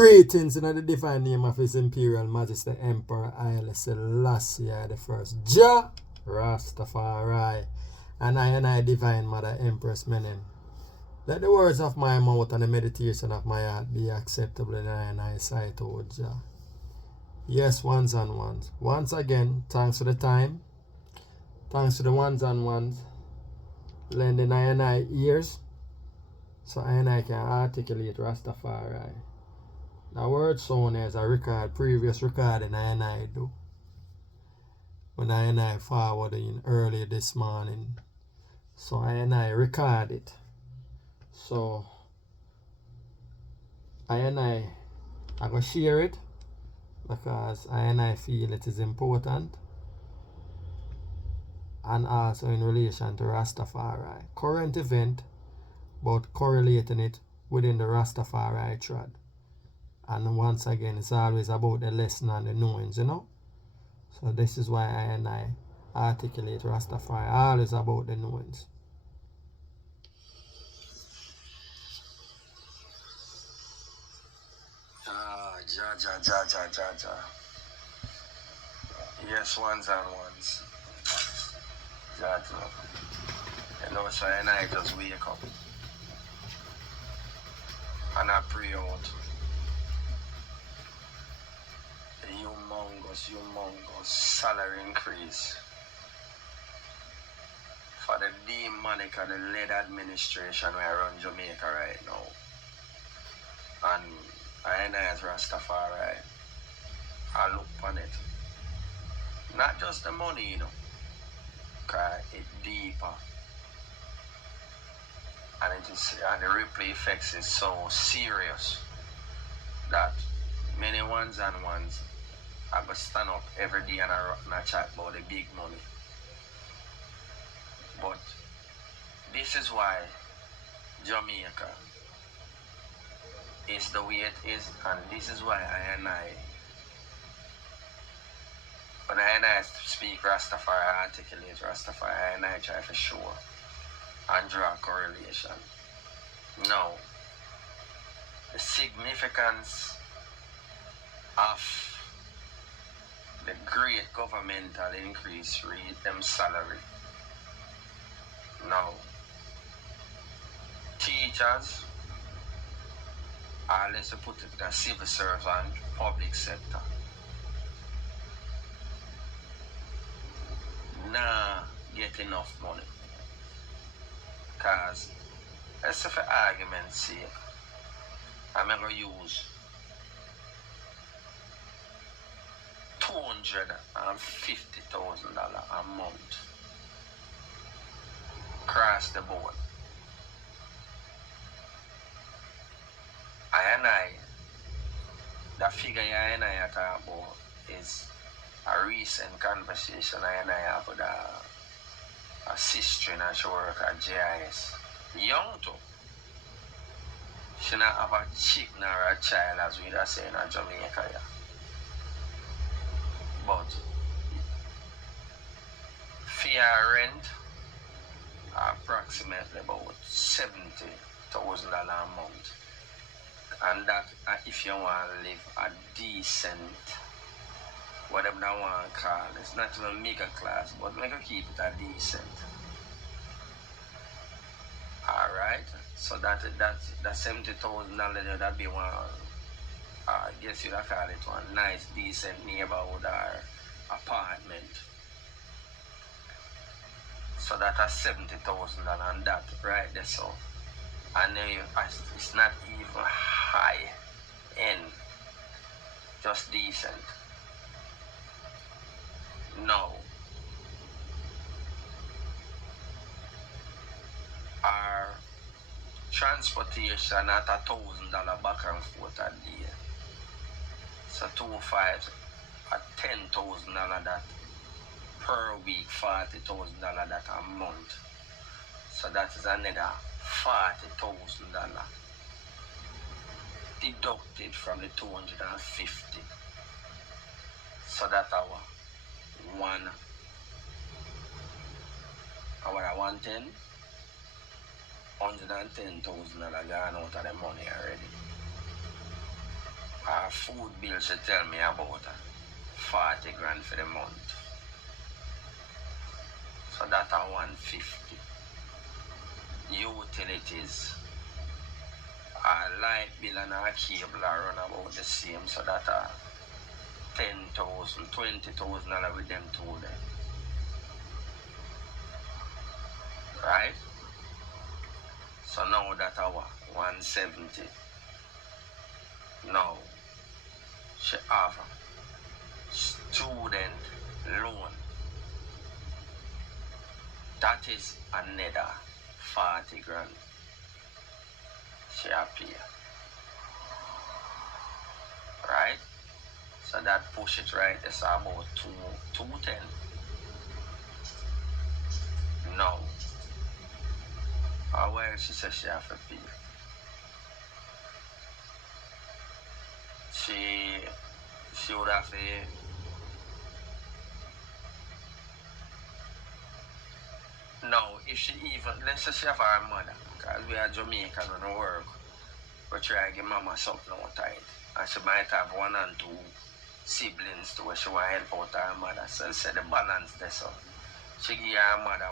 Greetings in the divine name of His Imperial Majesty Emperor Haile Selassie the First, Jah Rastafari, and I Divine Mother Empress Menen. Let the words of my mouth and the meditation of my heart be acceptable in I sight, O Jah. Yes, ones and ones. Once again, thanks for the time. Thanks to the ones and ones lending I ears, so I can articulate Rastafari. The word sound as a record, previous recording I do. When I forwarding early this morning. So I record it. So I go share it because I feel it is important. And also in relation to Rastafari. Current event, but correlating it within the Rastafari thread. And once again, it's always about the lesson and the knowings, you know. So this is why I articulate Rastafari, always about the knowings. Ja. Yes, ones and ones. Ja. You know, so I just wake up. And I pray out the humongous salary increase for the demonic and the lead administration where I run Jamaica right now. And I as Rastafari, I look on it. Not just the money, you know, because it's deeper. And the replay effects is so serious that many ones and ones I go stand up every day and I chat about the big money. But this is why Jamaica is the way it is, and this is why when I speak Rastafari, articulate Rastafari, and I try for sure and draw a correlation. Now, the significance of the great governmental increase rate them salary. Now, teachers, or let's put it the civil servant, public sector. Nah, get enough money. Cause let's say for argument's sake, I'm gonna use $250,000 a month across the board. The figure I talk about is a recent conversation I have with a sister in a show work at JIS. Young too. She not have a chick nor a child as we say in Jamaica. Yeah. But fear rent approximately about $70,000 a month. And that if you want to live a decent, whatever they want to call it, it's not even middle class, but we can keep it a decent. Alright, so that $70,000 that be one, I guess you'd call it one nice, decent neighborhood or apartment. So that's $70,000 and that right there, so. And it's not even high end, just decent. No. Our transportation at $1,000 back and forth a day. So 2/5 at $10,000 that per week, $40,000 that a month. So that is another $40,000 deducted from the 250. So that our 110, $110,000 gone out of the money already. Our food bill should tell me about 40 grand for the month. So that's 150. Utilities. Our light bill and our cable are run about the same, so that 10,000, 20,000 with them two there. Right? So now that 170. Now she have student loan. That is another 40 grand. She pay. Right? So that push it right, it's about 210. No. Well, she says she have to pay. She would have to. No, if she even, let's say she have her mother, because we are Jamaican and we work, we try to give mama something out tight. And she might have 1 and 2 siblings to where she want to help out her mother. So say the balance there, so she give her mother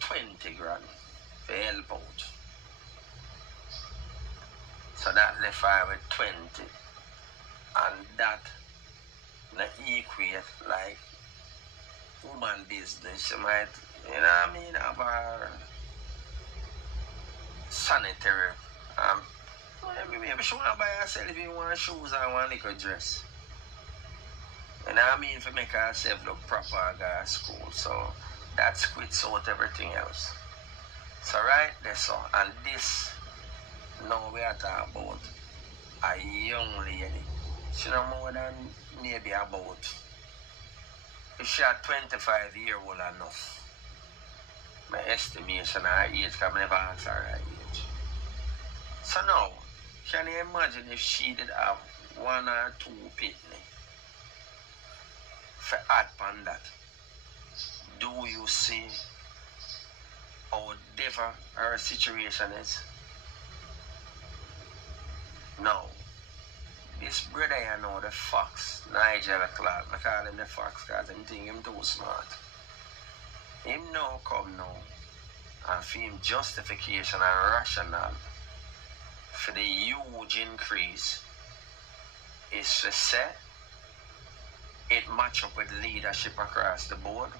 20 grand for help out. So that left her with 20. And that equate like woman business. She might, you know what I mean, have her sanitary. Maybe she want to buy herself if you want shoes and one little dress. You know what I mean? For make herself look proper and go to school. So that squits out everything else. So right there, so, and this, now we are talking about a young lady. She no more than maybe about, if she had 25-year-old enough, my estimation her age, because I never asked her age. So now, can you imagine if she did have 1 or 2 pitney for add on that? Do you see how different her situation is? Now, this brother you know, the fox, Nigel Clark, I call him the fox because I think him too smart. Him now come now and for him justification and rationale for the huge increase is to say it match up with leadership across the board.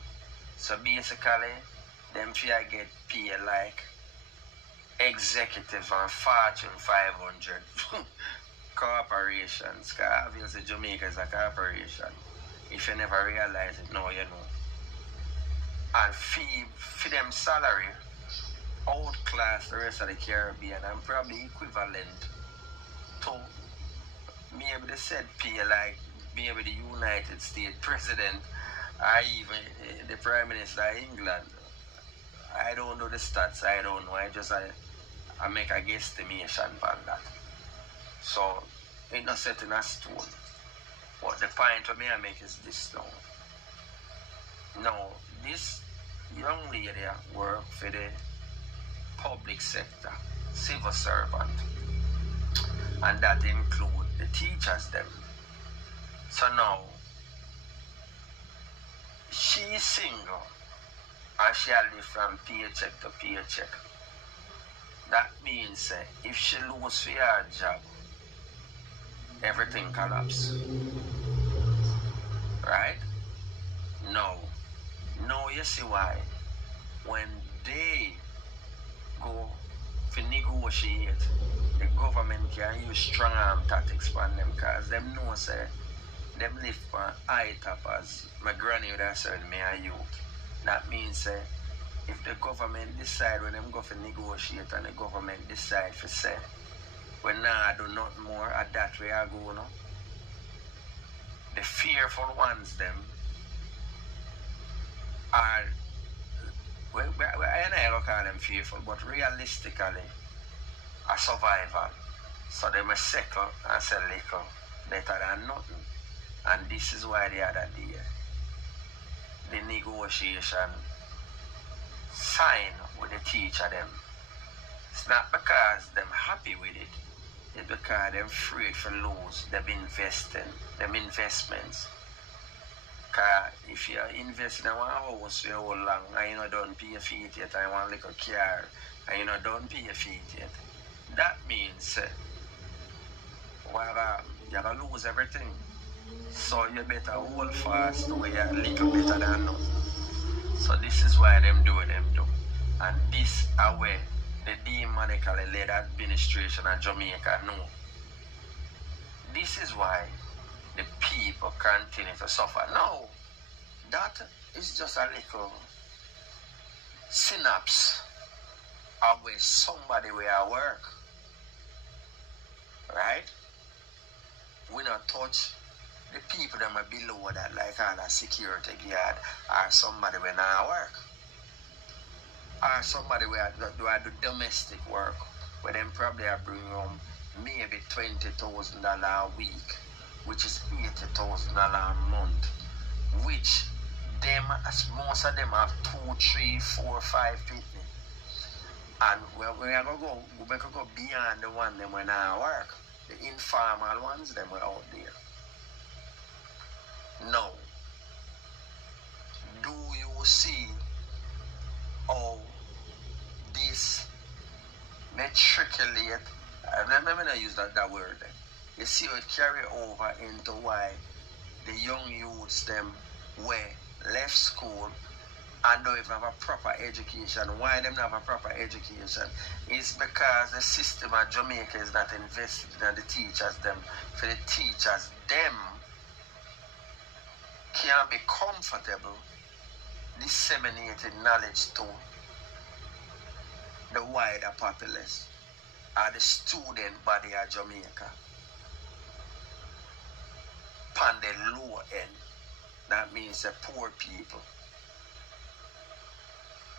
So basically, them fear get paid like executive and Fortune 500 corporations, because obviously Jamaica is a corporation. If you never realize it, now you know. And fee for them salary outclass the rest of the Caribbean and probably equivalent to maybe they said pay like maybe the United States President or even the Prime Minister of England. I don't know the stats, I don't know. I make a guesstimation on that. So it's not set in a stone. But the point for me I make is this now. Now, this young lady work for the public sector, civil servant, and that include the teachers them. So now, she is single and she live from paycheck to paycheck. That means if she lose her job, everything collapse. Right? No. Now you see why. When they go to negotiate, the government can use strong arm tactics on them because them know say them live on high top as my granny would have said me a youth. That means if the government decide when them go for negotiate and the government decide for say we nah do nothing more at that way I go now. The fearful ones them are I never call them fearful, but realistically a survival. So they must settle and say little better than nothing. And this is why the other day the negotiation sign with the teacher them. It's not because them happy with it, It's because they're afraid to lose them investments. Because if you invest in one house for how long and you don't pay your feet yet, and one little car and you don't pay your feet yet, that means you have to lose everything. So you better hold fast to where you're a little better than none. So this is why them do what them do. And this is where the demonically led administration of Jamaica know. This is why the people continue to suffer. No, that is just a little synapse of where somebody will work. Right? We not touch the people that are below that, like a security guard or somebody when I work. Or somebody where do domestic work, where them probably are bring home maybe $20,000 a week, which is $80,000 a month, which them, as most of them have 2, 3, 4, 5 people. And we are going to go beyond the one them when I work. The informal ones, them were out there. Now, do you see how this matriculate, let me not use that word. You see how it carry over into why the young youths them were left school and don't even have a proper education. Why them not have a proper education? It's because the system of Jamaica is not invested in the teachers them. For the teachers them can be comfortable disseminating knowledge to the wider populace or the student body of Jamaica. On the low end, that means the poor people.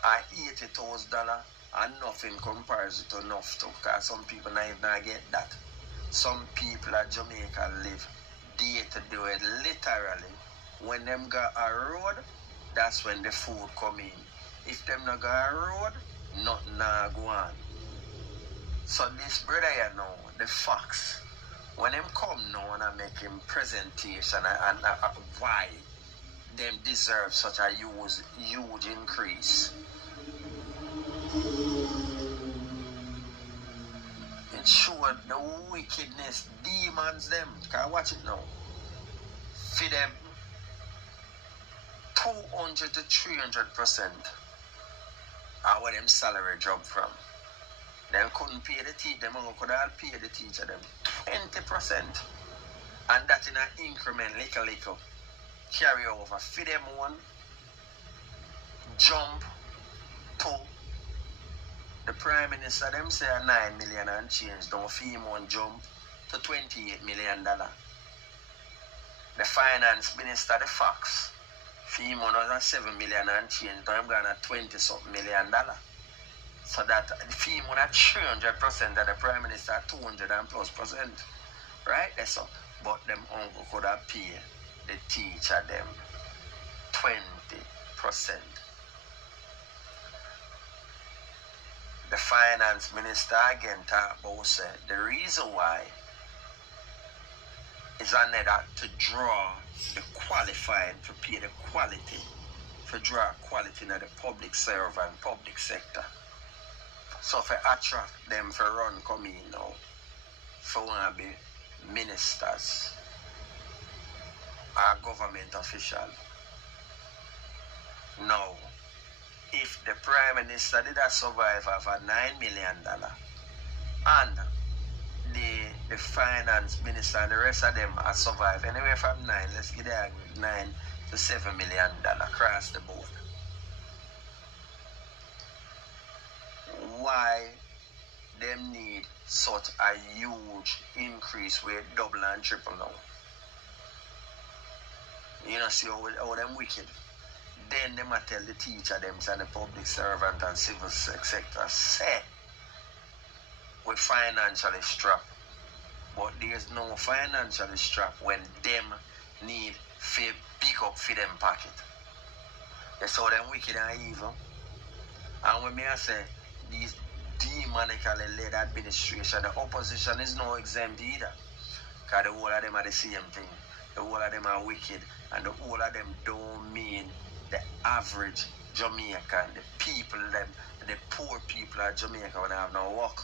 And $80,000 and nothing compares to enough to, because some people not get that. Some people at Jamaica live day to day, literally. When them got a road, that's when the food come in. If them not got a road, nothing go on. So this brother you know, the facts, when them come now and I make him presentation and why them deserve such a huge increase. It showed the wickedness, demons them. Can I watch it now? For them 200 to 300% are where them salary drop from. Them couldn't pay the teacher, them could all pay the teacher them 20%. And that in an increment, little, carry over. For them one, jump to the Prime Minister, them say 9 million and change, don't fee him one jump to $28 million. The Finance Minister, the Fox, fee him one was 7 million and change, now I'm going to $20-something million. So that the fee him one at 300% of the Prime Minister 200 and plus percent. Right? That's so. But them uncle could have paid the teacher them 20%. The Finance Minister again talk about say the reason why is another to draw the qualified, to pay the quality, to draw quality in the public servant, public sector. So for attract them for run come in now, for want to be ministers or government official. Now, if the Prime Minister did a survive of a $9 million and the Finance Minister and the rest of them are survive anywhere from 9, let's get the aggregate, $9 to $7 million across the board. Why them need such a huge increase where double and triple now? You know, see how them wicked. Then they might tell the teacher them and the public servant and civil sector say we financially strapped. But there's no financially strapped when them need to pick up for them pocket. They saw them wicked and evil. And when me I say these demonically led administration. The opposition is no exempt either. Because the whole of them are the same thing. The whole of them are wicked. And the whole of them don't mean the average Jamaican, the people, them, the poor people of Jamaica when they have no work.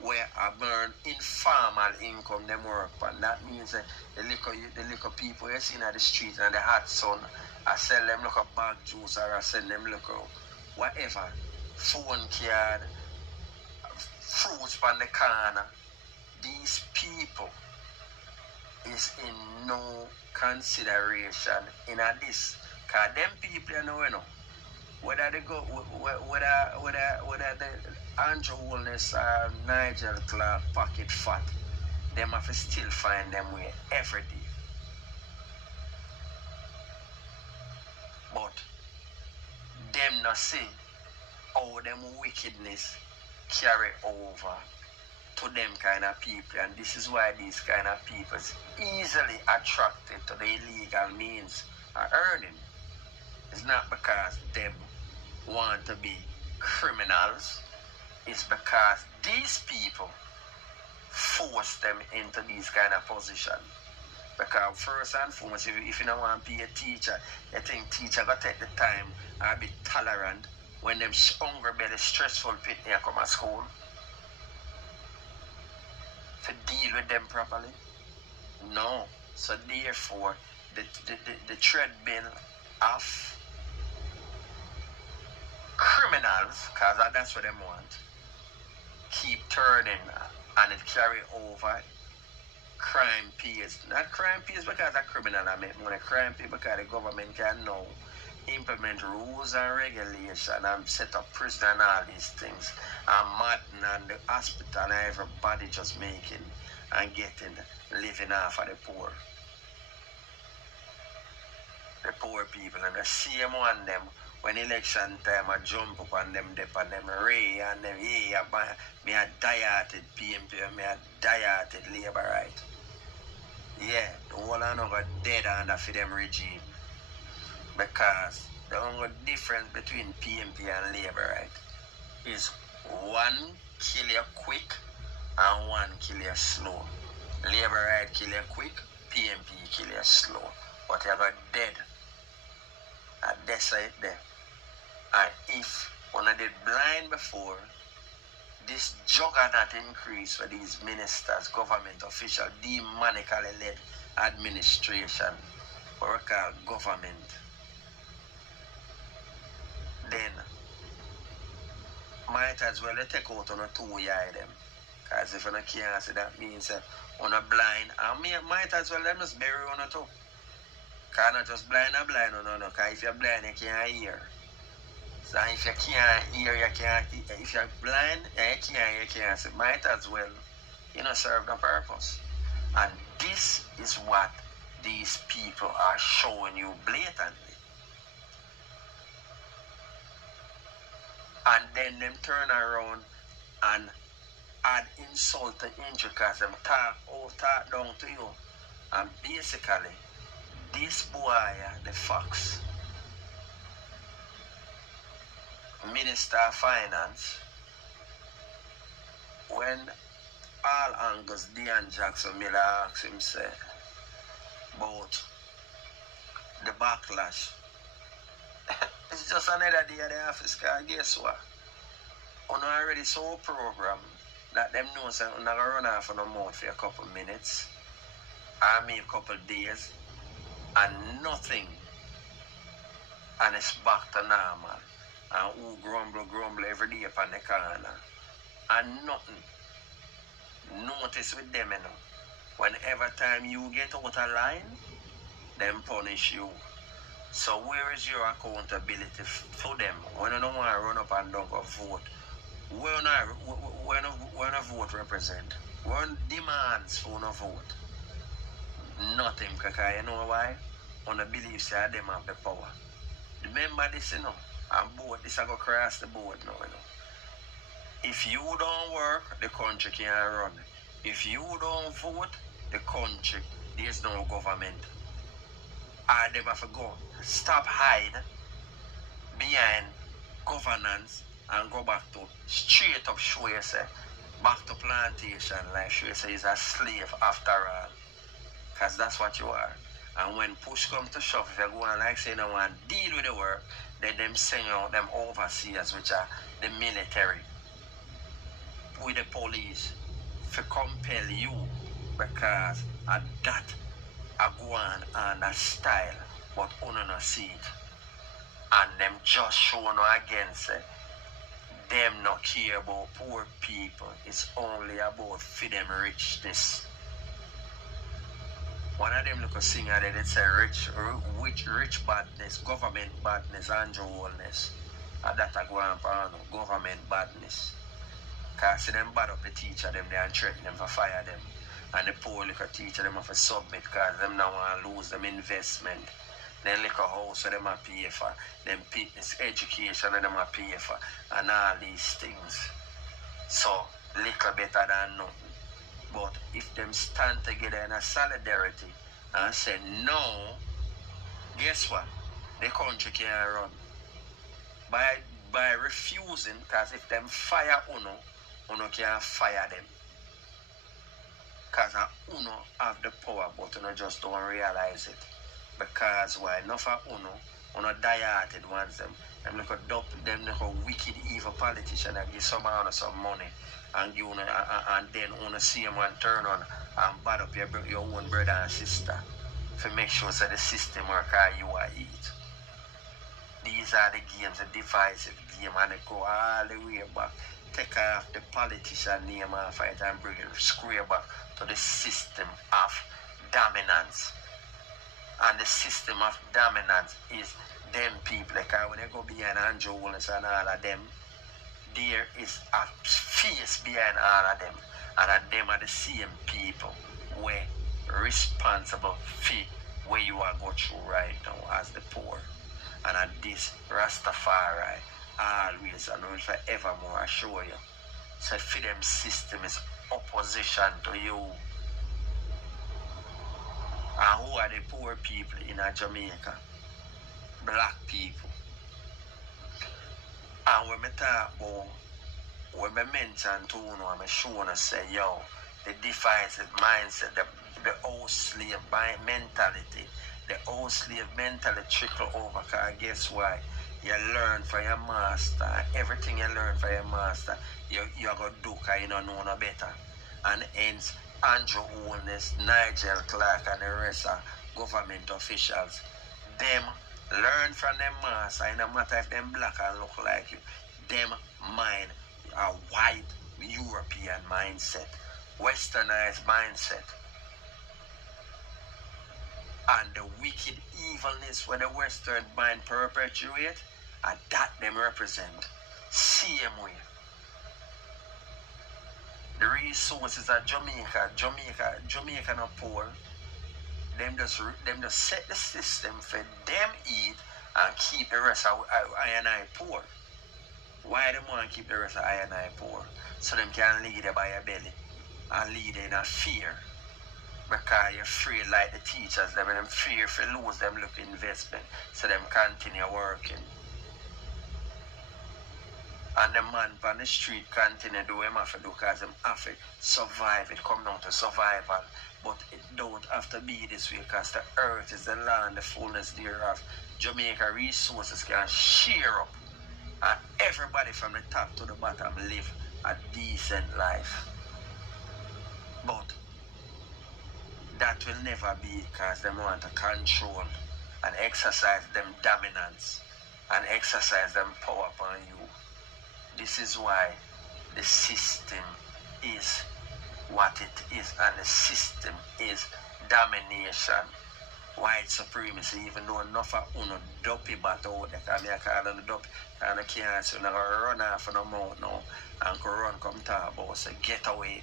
Where I burn informal income them work. And that means the little people you see in the street and the hot sun, I sell them like a bag juice or I sell them like a whatever. Phone card, fruits on the corner. These people is in no consideration in this. Cause them people you know, whether they go whether the Andrew Holness or Nigel Clark pocket fat, them have to still find them way every day. But them not see how them wickedness carry over to them kind of people, and this is why these kind of people is easily attracted to the illegal means of earning. It's not because them want to be criminals, it's because these people force them into these kind of positions. Because first and foremost, if you don't want to be a teacher, you think teacher got to take the time and be tolerant when them hungry belly stressful pit here come to school to deal with them properly? No. So therefore, the treadmill of criminals, because that's what them want, keep turning and it carry over. Crime pays. Not crime pays because a criminal I make money. Crime pays because the government can now implement rules and regulation and set up prison and all these things. And Martin and the hospital and everybody just making and getting, living off of the poor. The poor people, and the same one them when election time I jump up on them dip on them ray and them me a dieted PMP, me a dieted labor right. Yeah, the whole of them got dead under for them regime. Because the only difference between PMP and labor right is one kill you quick and one kill you slow. Labor right kill you quick, PMP kill you slow. But you got dead. And that's it there. And if one of did blind before, this juggernaut increase for these ministers, government officials, demonically led administration, or we call government, then might as well take out on a 2 year them. Because if you can't see that means on a blind, and me might as well them just bury on a 2. Because not just blind or blind, no. Because if you're blind, you can't hear. So if you can't hear, you can't. If you're blind, you can't see. Might as well, serve the purpose. And this is what these people are showing you blatantly. And then them turn around and add insult to injury because them talk down to you. And basically, this boy, the fox, Minister of Finance, when all angles Dean Jackson Miller asked him say about the backlash, it's just another day at the office, because guess what? On already so program that them know say I'm not gonna run off on a mouth for a couple minutes or maybe a couple days and nothing, and it's back to normal. And who grumble every day upon the corner. And nothing. Notice with them, whenever time you get out of line, them punish you. So where is your accountability for them? When you don't want to run up and down go vote, where no vote represent? Where demands for no vote? Nothing, because you know why? On the beliefs that them have the power. Remember this, and board, this I go cross the board now, If you don't work, the country can't run. If you don't vote, the country, there's no government. And them have to go. Stop hide behind governance and go back to straight up show you say back to plantation life, show you say he's a slave after all. Because that's what you are. And when push comes to shove, if you go on like say no one deal with the work, then them send out them overseers, which are the military, with the police, to compel you, because of that I go on a style, but uno no see it. And them just show no against it. Them not care about poor people. It's only about for them richness. One of them look a singer that it say rich badness, government badness, and wholeness. And that I go on for government badness. Because see them bad up the teacher them, they and threaten them for fire them. And the poor little teacher them have to submit because them now want to lose them investment. Then little house so them have to pay for. Them fitness education and them have to pay for. And all these things. So little better than nothing. But if them stand together in a solidarity and say no, guess what? The country can't run. By refusing, because if them fire Uno can't fire them. Because Uno have the power, but Uno just don't realize it. Because why? Enough of Uno die-hearted ones them. Them look a wicked, evil politician that give some money. And you and then see him and turn on and bad up your own brother and sister to make sure that the system work how you are eat. These are the games, the divisive game, and they go all the way back. Take off the politician name off it and bring it square back to the system of dominance. And the system of dominance is them people. Like when they go behind Andrew Willis and all of them, there is a face behind all of them, and them are the same people where responsible for where you are going through right now as the poor. And at this Rastafari always and will forevermore assure you, so for them system is opposition to you. And who are the poor people in Jamaica? Black people. And when I talk about, when I mention to you, I'm sure to say, yo, the divisive mindset, the old slave mentality, the old slave mentality trickle over, because guess why? You learn from your master, everything you learn from your master, you're going to do because you don't know no better. And hence, Andrew Holness, Nigel Clark, and the rest of government officials, them learn from them master, and no matter if them black and look like you, them mind a white European mindset, westernized mindset. And the wicked evilness where the western mind perpetuate, and that them represent. Same way. The resources of Jamaica not poor. Them just set the system for them eat and keep the rest of I and I poor. Why them want to keep the rest of I and I poor? So them can lead it by your belly and lead in a fear. Because you're afraid like the teachers, them and them fear for lose them look investment. So them continue working. And the man on the street continue do what he have to do because them have to survive. It come down to survival. But it don't have to be this way because the earth is the land, the fullness thereof. Jamaica resources can share up. And everybody from the top to the bottom live a decent life. But that will never be because they want to control and exercise them dominance and exercise them power upon you. This is why the system is what it is, and the system is domination, white supremacy, even though enough of uno dopey bat out there, because I call them dopey, and I can't say, I'm going to run off of the mouth now, and go run come talk about, say, get away,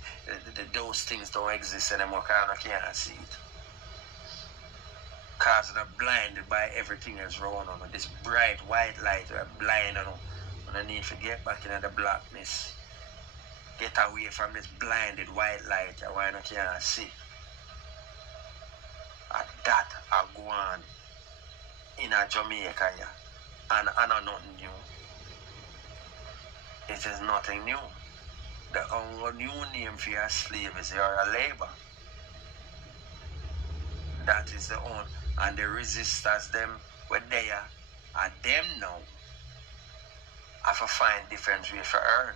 those things don't exist anymore, because I can't see it. Because they're blinded by everything that's wrong on this bright white light, they're blind on them. And I need to get back into the blackness. Get away from this blinded white light why I can't see. And that I go on in a Jamaica, yeah. And I know nothing new. It is nothing new. The only new name for your slave is you're a labor. That is the own. And the resistors them were there and them now have to find different way for earn.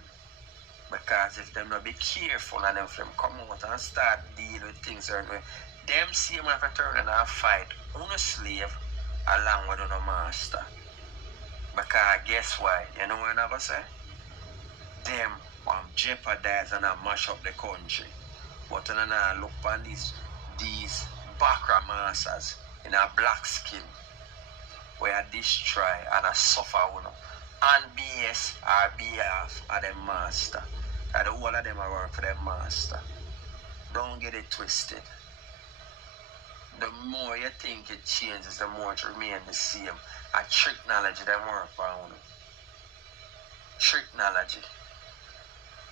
Because if them not be careful and them from come out and start deal with things certain way, them same have to turn and fight on a slave along with on a master. Because guess why? You know what I say? Them jeopardize and mash up the country. But then I look on these Bakra masters in a black skin where I destroy and I suffer on and BS or behalf of the master. And the whole of them are work for the master. Don't get it twisted. The more you think it changes, the more it remains the same. A trick knowledge them work for you. Trick knowledge.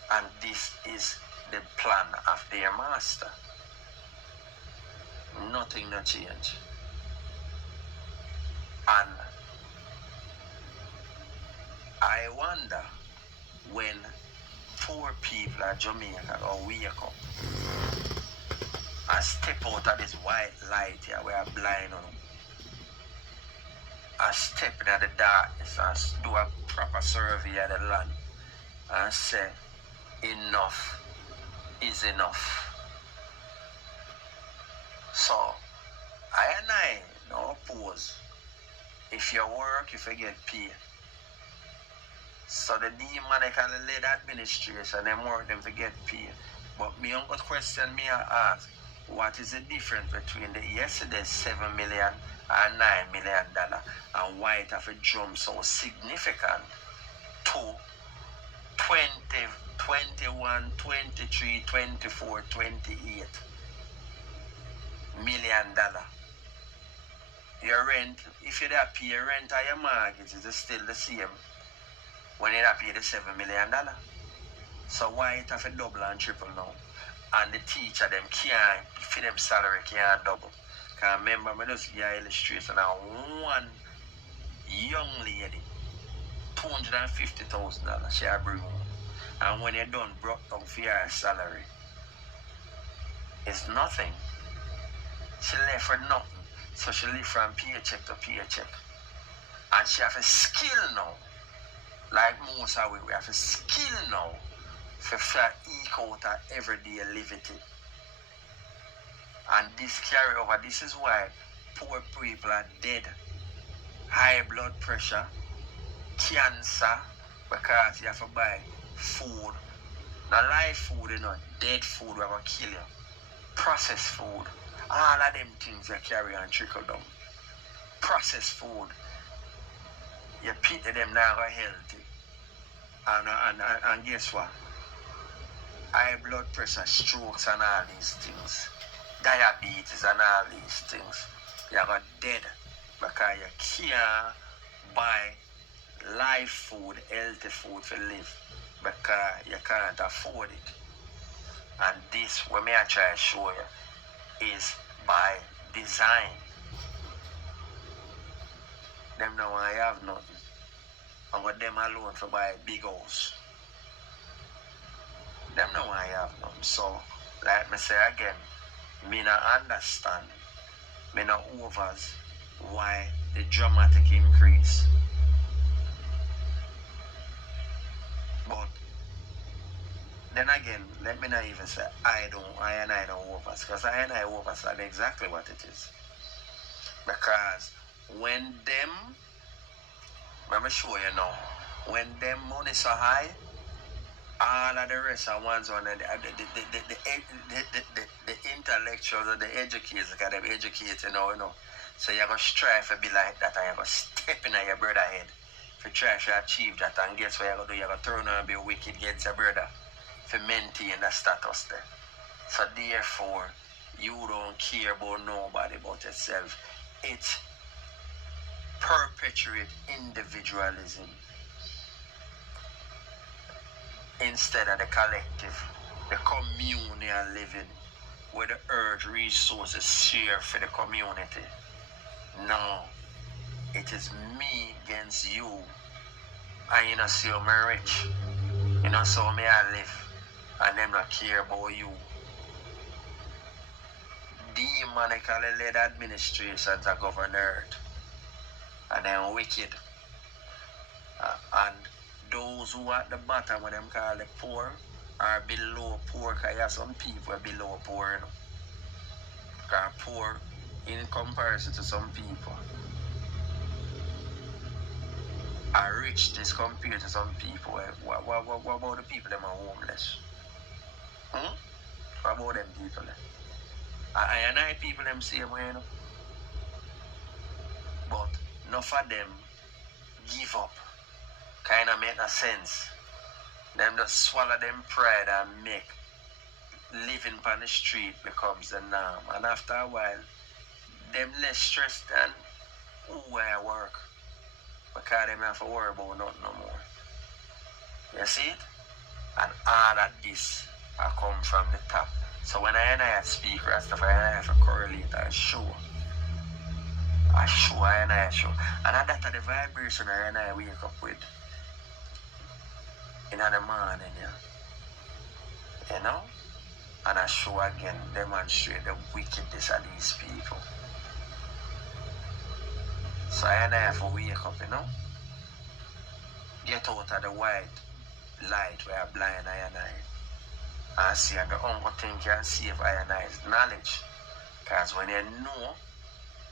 And this is the plan of their master. Nothing no change. And I wonder when poor people at Jamaica go wake up and step out of this white light here where I'm blind on them. And step into the darkness and do a proper survey of the land and say enough is enough. So I no oppose. If you work, if you get paid. So the demonic administration, them work them to get paid. But me uncle question me I ask, what is the difference between the yesterday $7 million and $9 million and why it have a jump so significant to 20, 21, 23, 24, 28 $million? Your rent, if you don't pay your rent or your mortgage, is still the same when you don't pay the $7 million. So why it have a double and triple now? And the teacher them can't, for them salary can't double. Because remember, I just give you an illustration of one young lady, $250,000 she bring home. And when you're done brought down for your salary, it's nothing. She left for nothing. So she live from paycheck to paycheck. And she have a skill now. Like most of we have a skill now for eke out her everyday living. And this carry over. This is why poor people are dead. High blood pressure, cancer, because you have to buy food. Not live food, dead food will kill you. Processed food. All of them things you carry and trickle down. Processed food. You pity them now are healthy. And guess what? High blood pressure, strokes and all these things. Diabetes and all these things. You are dead because you can't buy live food, healthy food to live because you can't afford it. And this, what I try to show you, is by design. Them now I have nothing. I got them alone for buy a big house. Them now I have nothing. So, like me say again, me not understand, me not overs why the dramatic increase. But then again, let me not even say I don't overs, because I understand exactly what it is. Because when them, let me show you now, when them money so high, all of the rest are ones on the intellectuals or the educators, because they're educated now, So you're going to strive to be like that, and you're going to step in your brother head to try to achieve that. And guess what you're going to do? You're going to turn around and be wicked against your brother to maintain the status there. So therefore, you don't care about nobody but yourself. It's perpetuate individualism instead of the collective, the communal living, where the earth resources share for the community. No, it is me against you. And you know, see how I'm rich. You know, so me I live and them not care about you. Demonically led administrations are governed and then wicked. And those who are at the bottom, what them call the poor, are below poor, because you have some people are below poor, you know. Because poor in comparison to some people are richness compared to some people. What about the people that are homeless? What about them people? I people them same way, you know. But enough of them give up. Kind of make no sense. Them just swallow them pride and make living on the street becomes the norm. And after a while, them less stressed than who I work. Because them have to worry about nothing no more. You see it? And all of this I come from the top. So when I speak Rastafari, I have to correlate and show. I show. And that's the vibration I wake up with in the morning, yeah. You know? And I show again, demonstrate the wickedness of these people. So I have to wake up, you know? Get out of the white light where I blind I see the only thing can save I is knowledge. Because when you know,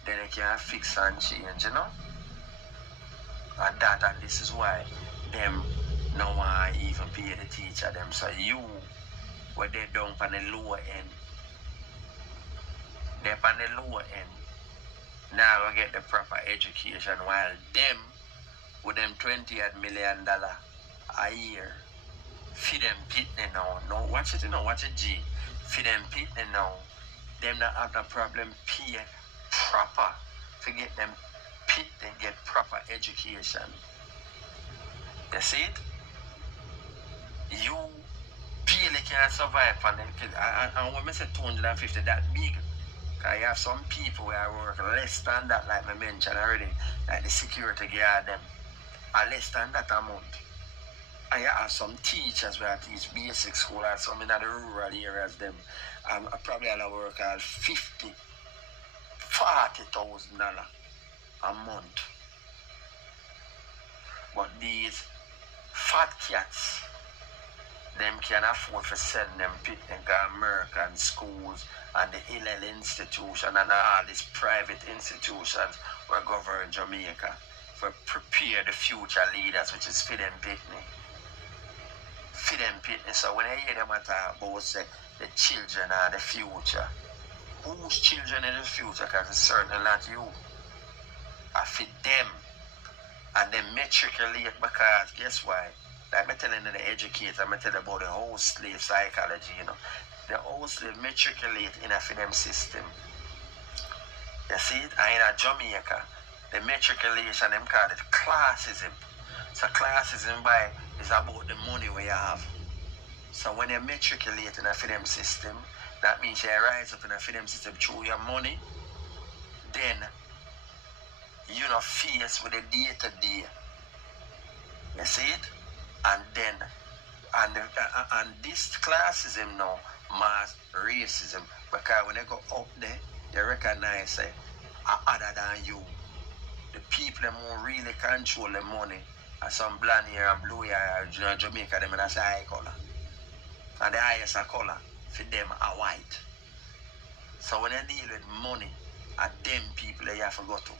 then you can fix and change, you know? And this is why them no one even pay the teacher them. So you, where they down on the lower end, they're on the lower end. Now we get the proper education while them with them $20 million a year feed them pitney now. No, watch it, you know, watch it G. Feed them pitney now. Them not have no problem pay proper to get them pit and get proper education. You see it? You barely can survive on them kids. And when I say 250 that big, because you have some people where I work less than that, like I mentioned already, like the security guard them, are less than that amount. And you have some teachers where I teach basic school and some in the rural areas them. I probably have to work at $40,000 a month. But these fat cats, them can afford to send them picnic to American schools and the Hillel institution and all these private institutions where govern Jamaica for prepare the future leaders, which is for them picnic. For them picnic. So when I hear them talk about say the children are the future, whose children are the future? Because it's certainly not you. I fit them. And they matriculate because guess why? Like I'm telling the educator, I'm telling about the whole slave psychology, you know. The whole slave matriculate in a for them system. You see it? And in Jamaica, the matriculation, them call it classism. So classism by is about the money we have. So when you matriculate in a for them system, that means you rise up in a for them system through your money, then you're not faced with the day-to-day. You see it? And then, and this classism now, mass racism, because when they go up there, they recognize say, other than you, the people that more really control the money are some blonde hair and blue hair, you know, Jamaica, them that's a high color. And the highest color for them are white. So when they deal with money, are them people that you have to go to.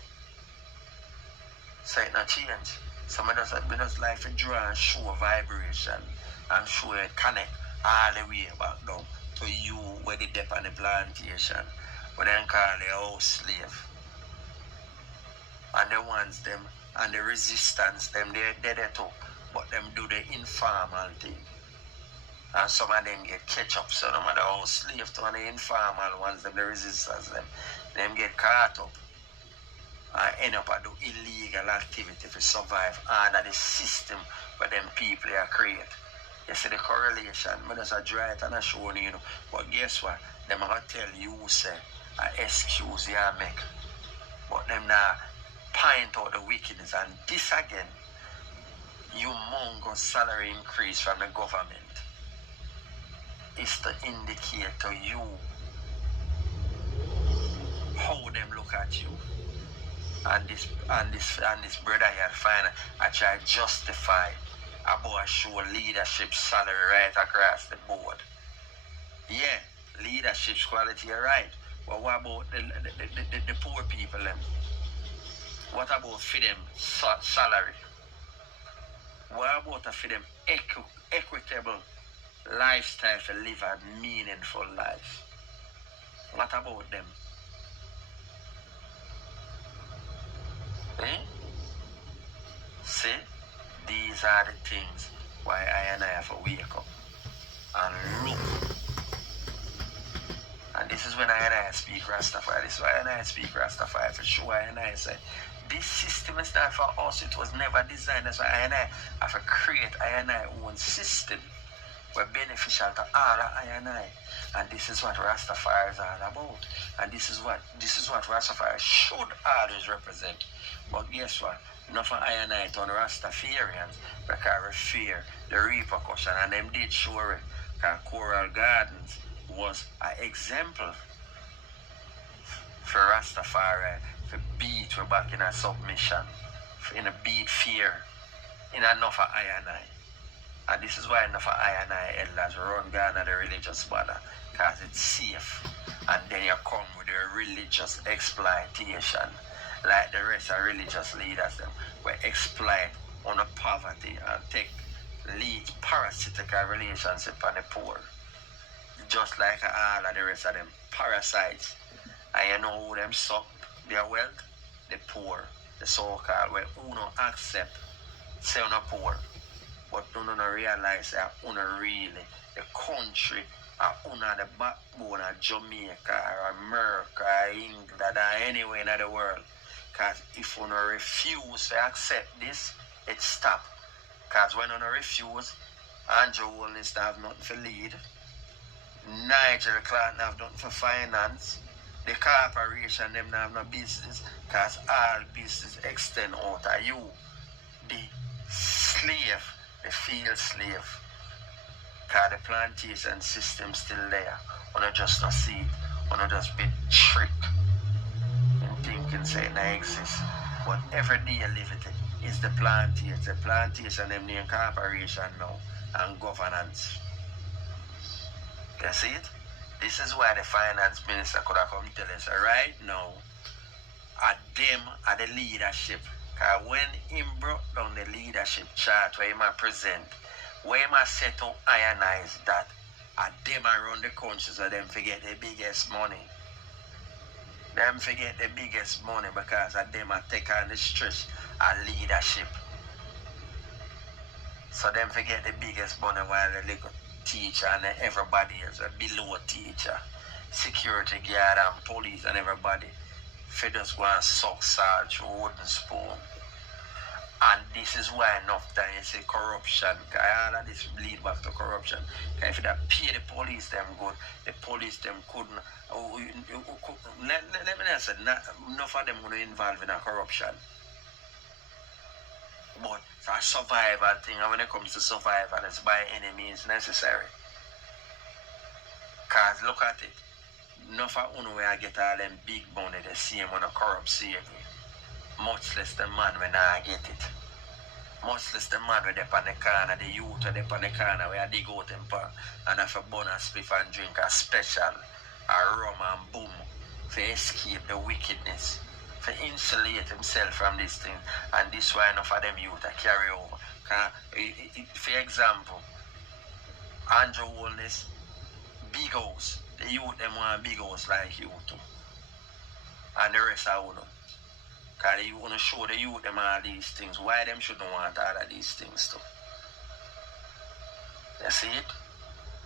So it not change. Some of us just like to draw and show vibration and show it connect all the way back down to you where they dip on the plantation, what they call the house slave. And the ones them and the resistance them they're there too, but them do the informal thing. And some of them get catch up, so no matter how slave to the informal ones, them the resistance them get caught up. And end up do illegal activity to survive under the system where them people are create. You see the correlation, I just draw it and I show you, know. But guess what? Them are going to tell you, say, an excuse you make. But them now point out the wickedness. And this again, humongous salary increase from the government is to indicate to you how them look at you. And this brother here find I try to justify about show leadership salary right across the board. Yeah, leadership quality right. But what about the poor people them? What about for them salary? What about for them equitable lifestyle to live a meaningful life? What about them? Eh? See, these are the things why I and I have to wake up and look. And this is when I and I speak Rastafari. This is why I and I speak Rastafari for sure. I and I say, this system is not for us. It was never designed. That's why I and I have to create I and I own system were beneficial to all of I and I. And this is what Rastafari is all about. And this is what Rastafari should always represent. But guess what? Enough of I and I turn Rastafarians because we fear the repercussion. And them did show it. Because Coral Gardens was an example for Rastafari to beat we back in a submission, in a beat fear, in enough of I and I. And this is why enough of I and I elders run Ghana the religious border, because it's safe. And then you come with the religious exploitation, like the rest of religious leaders them, we exploit on the poverty and take lead parasitical relationship on the poor. Just like all of the rest of them parasites. And you know who them suck their wealth? The poor, the so-called, where who don't accept, say on poor. But don't realize that really the country under the backbone of Jamaica or America or England or anywhere in the world. Because if you refuse to accept this, it stop. Because when you refuse, Andrew Holness have nothing to lead. Nigel Clark have nothing for finance. The corporation them have no business. Because all business extend out of you. The slave, the field slave. Because the plantation system still there. When you just not see it. When you just be tricked in thinking say it exists. But every day you live it is the plantation. The plantation them name corporation now and governance. You see it? This is why the finance minister could have come tell us right now at them at the leadership. Because when him brought down the leadership chart where he might present, where he might set up ionize that at them around the country so them forget the biggest money. Them forget the biggest money because at them take on the stress and leadership. So them forget the biggest money while the little teacher and everybody else, a below teacher, security guard and police and everybody, for just go and suck salt through wooden spoon. And this is why enough time you say corruption, because all of this lead back to corruption. Because if you pay the police them good, the police them couldn't. Let me say, enough of them going to involve in a corruption. But for a survival thing, and when it comes to survival, it's by any means necessary. Because look at it. Enough of you where I get all them big money, the same when a corrupt save me. Much less the man when I get it. Much less the man with up on the corner, the youth with up on the corner where I dig out them park and have a bun and spliff and drink a special, a rum and boom, to escape the wickedness, to insulate himself from this thing. And this why enough of them youth carry over. For example, Andrew Holness, big house. The youth them want big house like you too. And the rest of them. Because you want to show the youth them all these things. Why them shouldn't want all of these things too? You see it?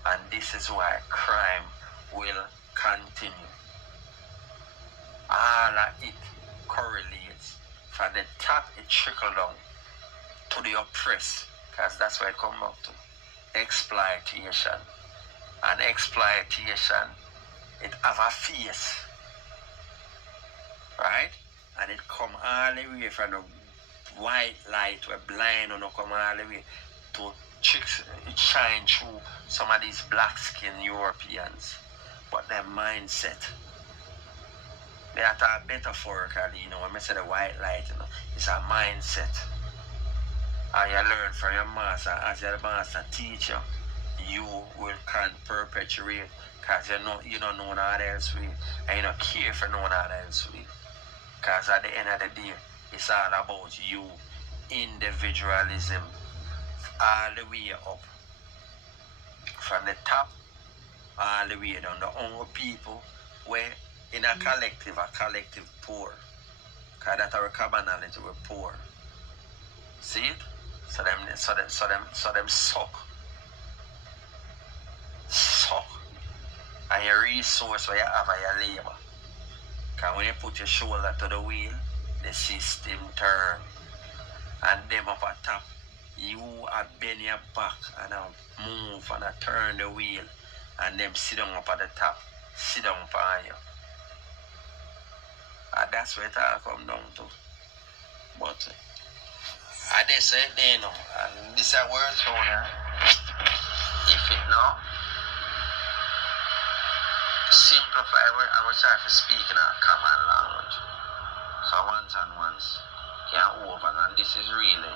And this is why crime will continue. All of it correlates. From the top it trickle down to the oppressed. Because that's where it comes up to. Exploitation. And exploitation, it have a face. Right? And it come all the way from the white light were blind on come all the way to shine through some of these black skinned Europeans. But their mindset. They are a metaphorically, when I say the white light, it's a mindset. And you learn from your master, as your master teacher, you can perpetuate because you don't know what else with, and you don't care for no one else with. Because at the end of the day, it's all about you, individualism, all the way up. From the top, all the way down. The only people where in a collective poor. Because that's our commonality, we're poor. See it? So them suck. And your resource where you have your labor. Because when you put your shoulder to the wheel, the system turn. And them up at top, you are bend your back and move and turn the wheel. And them sit down up at the top, sit down for you. And that's where it all come down to. But I they say they know. And this is a word so here. If it now simplify, I will start to speak in a common language. So ones and ones can't over, and this is really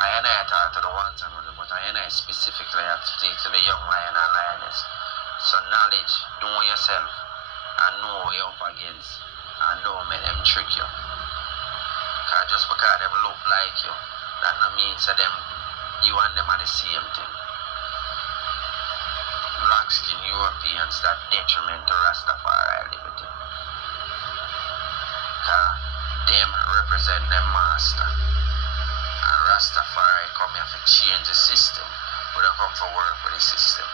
I talk to the ones and ones, but I specifically have to speak to the young lion and lioness. So knowledge, know yourself and know what you're up against, and don't make them trick you. Because just because them look like you, that not means that you and them are the same thing. Black skin Europeans that detriment to Rastafari liberty. Because them represent their master. And Rastafari come here to change the system. We don't come for work with the system.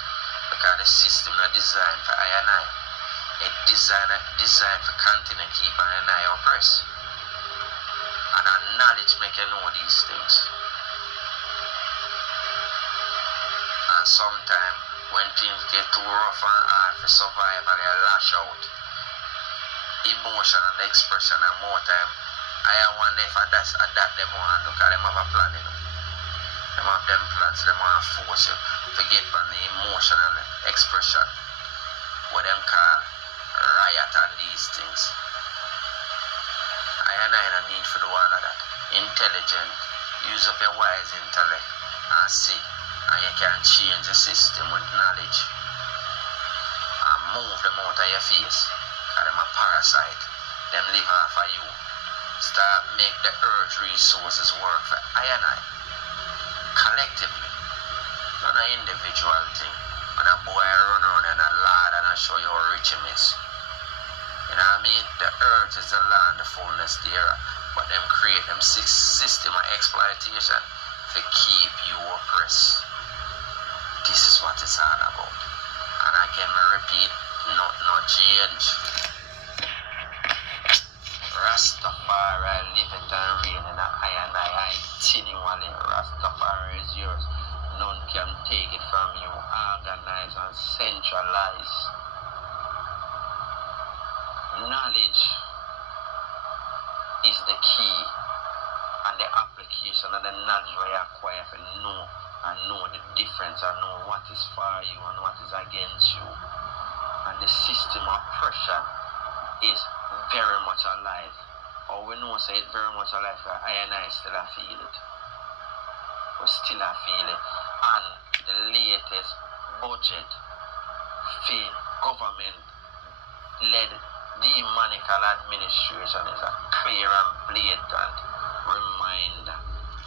Because the system is designed for I and I. It's designed for continent keep I and I oppressed. And our knowledge make you know these things. And sometimes when things get too rough and hard for survival, they lash out. Emotion and expression and more time. I wonder if that's that them want to, because they have a plan, They have them plans, they want to force you to get on the emotional expression. What them call riot and these things. I don't need for do all of that. Intelligent, use up your wise intellect and see, and you can change the system with knowledge and move them out of your face. Because them a parasite. Them live off of you. Start make the earth resources work for I and I. Collectively. Not an individual thing. When a boy run around and a lad and I show you how rich him is. You know what I mean? The earth is the land, the fullness thereof. But them create them system of exploitation to keep you oppressed. This is what it's all about. And again, I repeat, no change. Rastafari live it and reign in I and I continually. Rastafari is yours. None can take it from you. Organize and centralize. Knowledge is the key, and the application of the knowledge where you acquire for know the difference and know what is for you and what is against you. And the system of pressure is very much alive. Or we know say it's very much alive because I and I still feel it. We still feel it. And the latest budget for government led demonical administration is a clear and blatant reminder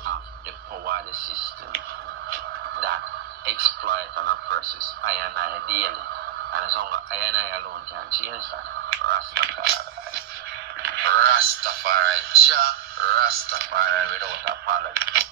of the power of the system that exploit and oppresses I and I daily. And as long as I and I alone can change that, Rastafari, Jah Rastafari without apology.